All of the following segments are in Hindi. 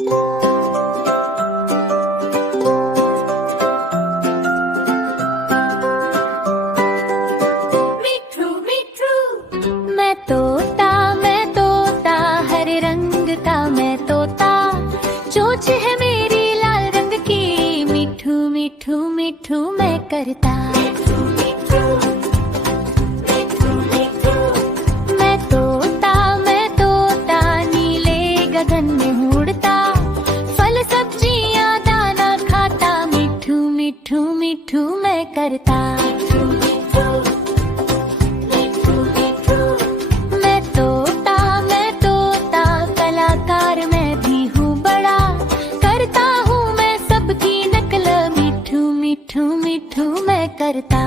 मिट्ठू मिट्ठू। मैं तोता हरे रंग का मैं तोता, चोंच है मेरी लाल रंग की, मिट्ठू मिट्ठू मिट्ठू मैं करता। मैं तोता नीले गगन में उड़ता, फल सब्जियां दाना खाता, मिट्ठू मिट्ठू मिट्ठू मैं करता। मैं तोता कलाकार मैं भी हूँ बड़ा, करता हूँ मैं सबकी नकल, मिट्ठू मिट्ठू मिट्ठू मैं करता।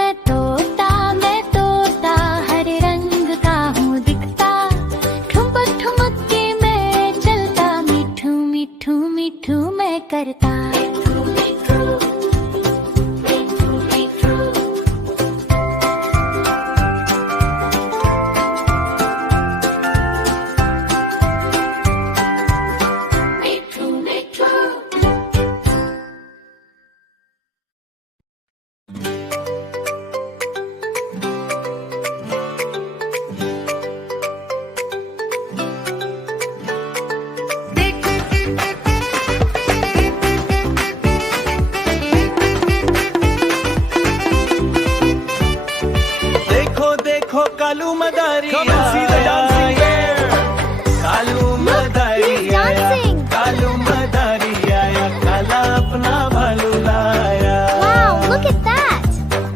मैं तोता हरे रंग का हूँ दिखता, ठुमक ठुमक के मैं चलता, मिट्ठू मिट्ठू मिट्ठू मैं करता। कालू मदारी आया, कालू मदारी आया, कालू मदारी आया, काला अपना भालू लाया। Wow, look at that!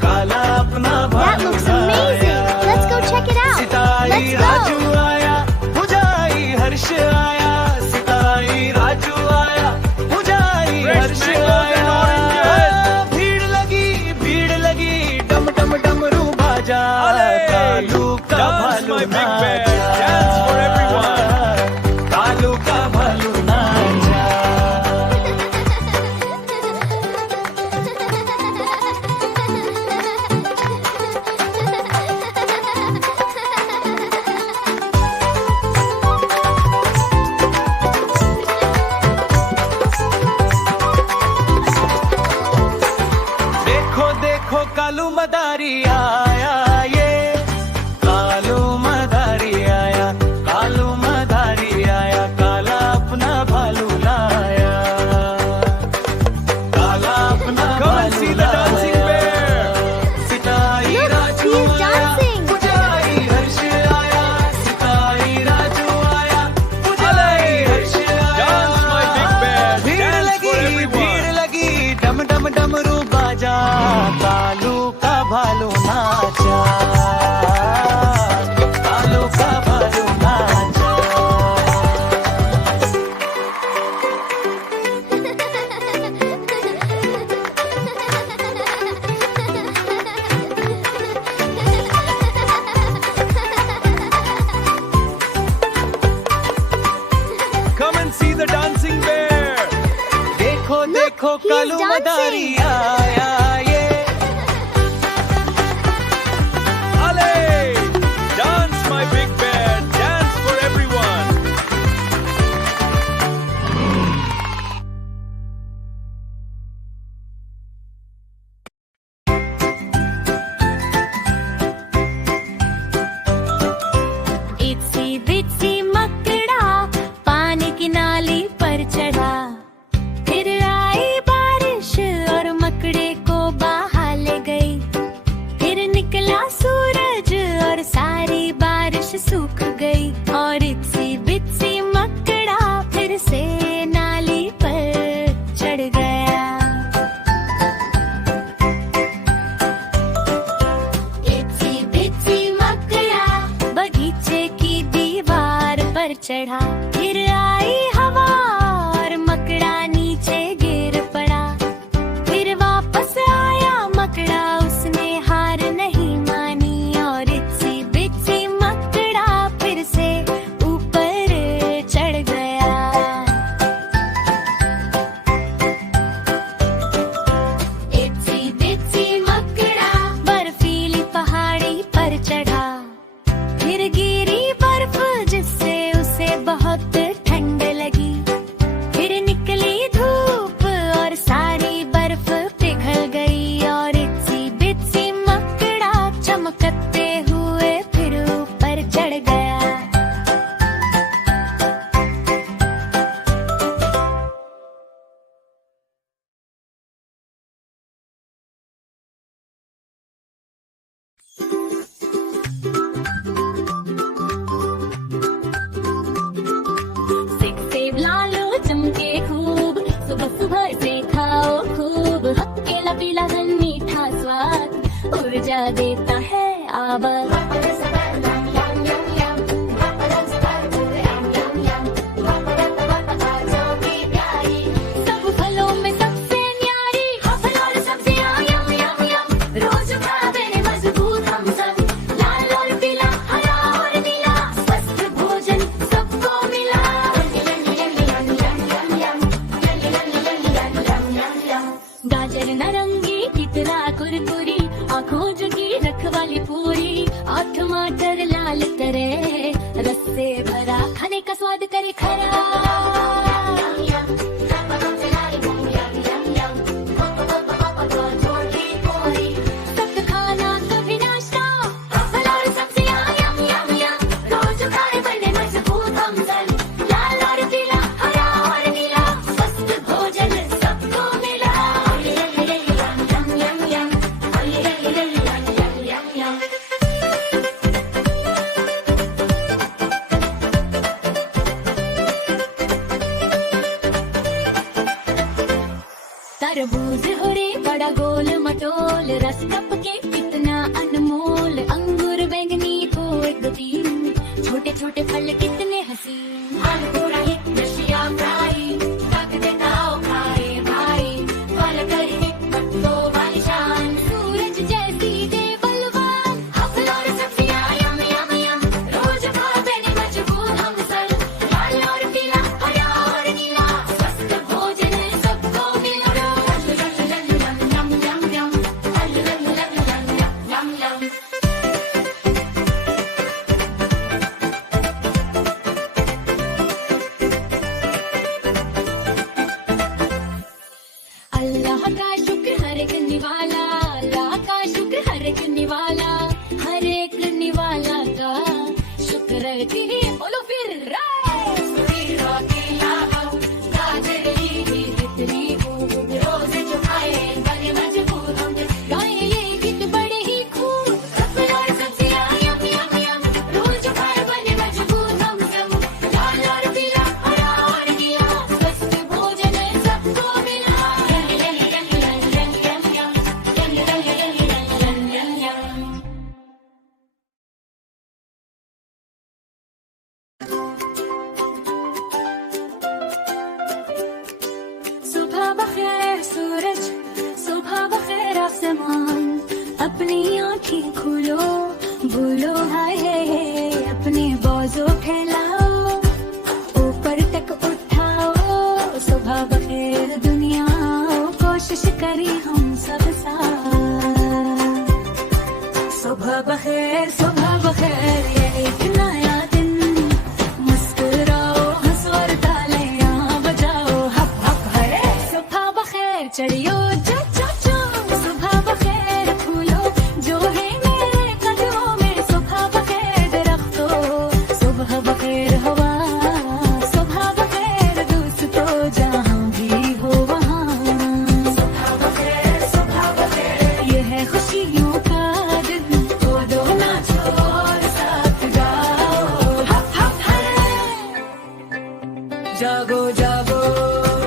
काला अपना भालू That looks amazing. Let's go check it out. Sitai Let's Raju go. आया, भुजाई हर्ष आया, सिताई राजू आया, भुजाई हर्ष आया। भीड़ लगी, डम डम डमरू बाजा, कालू का भालू नाचा, कालू का भालू नाचा। देखो देखो कालू मदारी आया, ये कालू मदारी आया, कालू मदारी आया, काला अपना भालू लाया, काला अपना भालू लाया। सिताई Look, राजू he is आया, dancing. भुजाई हर्ष आया, सिताई राजू आया, भुजाई हर्ष आया। भीड़ लगी, डम डम डमरू बाजा, कालू का भालू नाचा, कालू का भालू नाचा। Come and see the dancing bear. देखो देखो he is कालू dancing. मदारी आया, ये Ale, dance my big bear, dance for everyone. इत्सी बित्सी मकड़ा पानी की नाली पर चढ़ा, फिर आई बारिश और मकड़े को बहा ले गई, फिर निकला सूरज और सारी बारिश सूख गई, और इत्सी बित्सी मकड़ा फिर से नाली पर चढ़ गया। इत्सी बित्सी मकड़ा बगीचे की दीवार पर चढ़ा, फिर आई हवा और मकड़ा नीचे गिर पड़ा, फिर वापस आया मकड़ा, उसने हार नहीं मानी, और इत्सी बित्सी मकड़ा फिर से ऊपर चढ़ गया। देता है आवाज। सब फलों में सबसे न्यारी फल और सब्जियां यम यम यम, रोज खावे मजबूत हम सब, लाल और पीला हरा और नीला, स्वस्थ भोजन सबको मिला। गाजर नारंगी कितना कुरकुरी, आँखों जगी रखवाली पूरी, और टमाटर लाल करे, रस से भरा खाने का स्वाद करे खरा। सख्त खाना कभी नाश्ता, फल और सब्जियां यम यम यम, रोज खाए बने मजबूत हम सब, लाल और पीला हरा और नीला, स्वस्थ भोजन सबको मिला। तरबूज हो रे बड़ा गोल मटोल, रस टपके कितना अनमोल, अंगूर बैंगनी को एक दो तीन, छोटे छोटे फल कितने हसीन, आलू पूरा हिट रशिया फ्राई, तक देता हो खाए भाई, फल करे पत्तों वाली शान, सूरज जैसी दे बलवान, फल और सब्जियां यम यम यम, रोज खावे मजबूत हम सब, लाल और पीला हरा और नीला, स्वस्थ भोजन सबको मिला। अल्लाह का शुक्र हर एक निवाला, अल्लाह का शुक्र हर एक निवाला, हर एक निवाला का शुक्र कीजिए, बोलो फिर रोज जो खाए बने मजबूत हम, गाए ये गीत बड़े ही खूब, फल और सब्जियां यम यम यम, रोज खाए बने मजबूत हम सब, लाल और पीला हरा और नीला, स्वस्थ भोजन सबको मिला। सुबह बखैर सूरज, सुबह बखैर आसमान, अपनी आँखें खोलो भूलो हाय अपने बाजू फैलाओ, ऊपर तक उठाओ, सुबह बखैर दुनिया, कोशिश करें हम सब साथ। सुबह बखैर ये एक नया दिन, मुस्कुराओ हंसो और तालियां बजाओ, हप हप है सुबह बखैर, चढ़ियो चो चो चो, सुबह बखैर फूलो जो है मेरे कदमों में, सुबह बखैर दरख्तों, सुबह बखैर हवा, सुबह बखैर दोस्तों जहाँ भी हो वहाँ, सुबह बखैर ये है खुशियों का दिन, तो दो नाचो और साथ गाओ, हप हप है। जागो जागो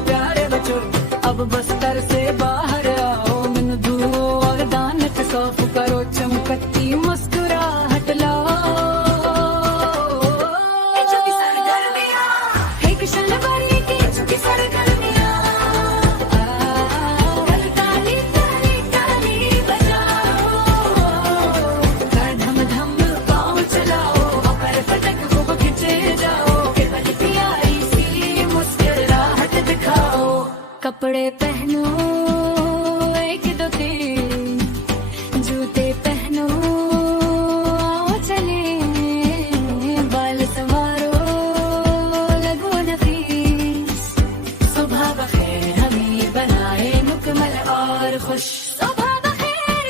प्यारे बच्चों, अब बस्तर से बाहर आओ, मन दुओ और दानत सौंफ करो, चमकती मुस्कुराहट लाओ। एक क्षण भरने की चुकी सरगर्मियाँ, ताली ताली ताली बजाओ, धम धम पाँव चलाओ, पर फटक को खिंचे जाओ, केवल प्यारी सी मुस्कुराहट दिखाओ, कपड़े पहनो एक दो तीन, जूते पहनो आओ चले, बाल संवारो लगो नफीस, सुबह बखैर हमें बनाए मुकम्मल और खुश। सुबह बखैर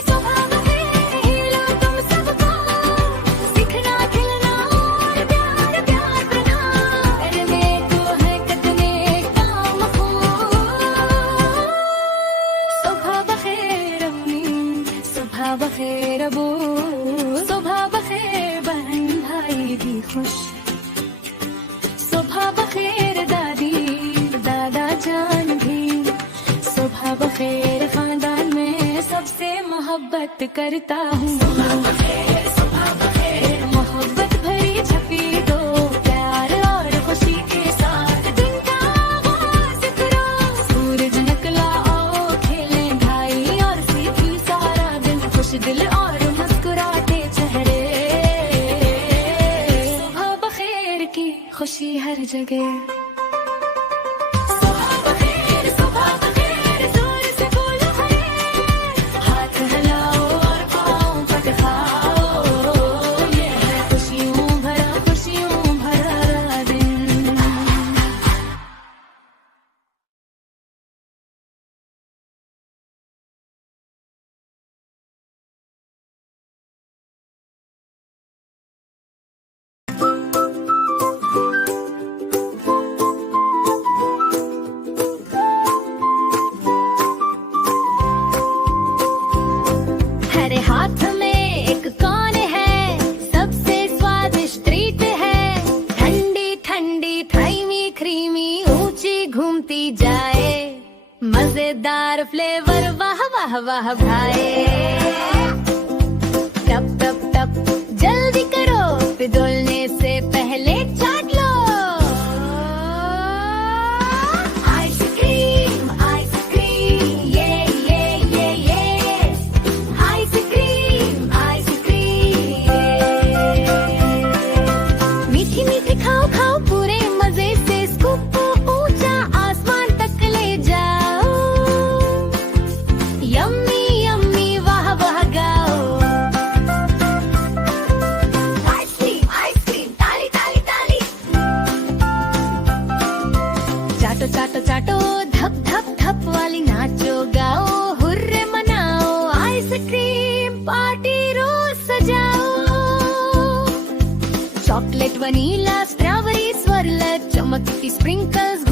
हिलो तुम सबको, सीखना खिलना और प्यार प्यार बना, करने को है कितने काम खूब। सुबह बखैर अम्मी, सुबह बखैर अबू, सुबह बखैर बहन भाई भी खुश, सुबह बखैर दादी दादा जान भी, सुबह बखैर खानदान में सबसे मोहब्बत करता हूँ। मोहब्बत भरी छपी दो प्यार और खुशी के साथ, दिन का आगाज़ करो, सूरज निकला आओ खेले भाई और सीधी सारा दिन, खुश दिल और मुस्कुराते चेहरे, सुबह बखैर की खुशी हर जगह। हरे हाथ में एक कौन है, सबसे स्वादिष्ट ट्रीट है, ठंडी ठंडी थ्राइमी क्रीमी ऊंची घूमती जाए, मजेदार फ्लेवर वाह वाह वाह भाए। टप टप टप जल्दी करो, पिघलने से पहले चाट लो। आइसक्रीम आइसक्रीम ये आइसक्रीम आइसक्रीम, मीठी मीठी खाओ खाओ पूरे मजे से, स्कूप को ऊंचा आसमान तक ले जाओ, यम्मी यम्मी वाह वाह गाओ। आइसक्रीम आइसक्रीम ताली ताली ताली, चाटो चाटो चाटो धप धप धप वाली नाचो गाओ, हुर्रे मनाओ, आइसक्रीम पार्टी रोज सजाओ। चॉकलेट वनीला स्ट्रॉबेरी swirl, चमकती स्प्रिंकल्स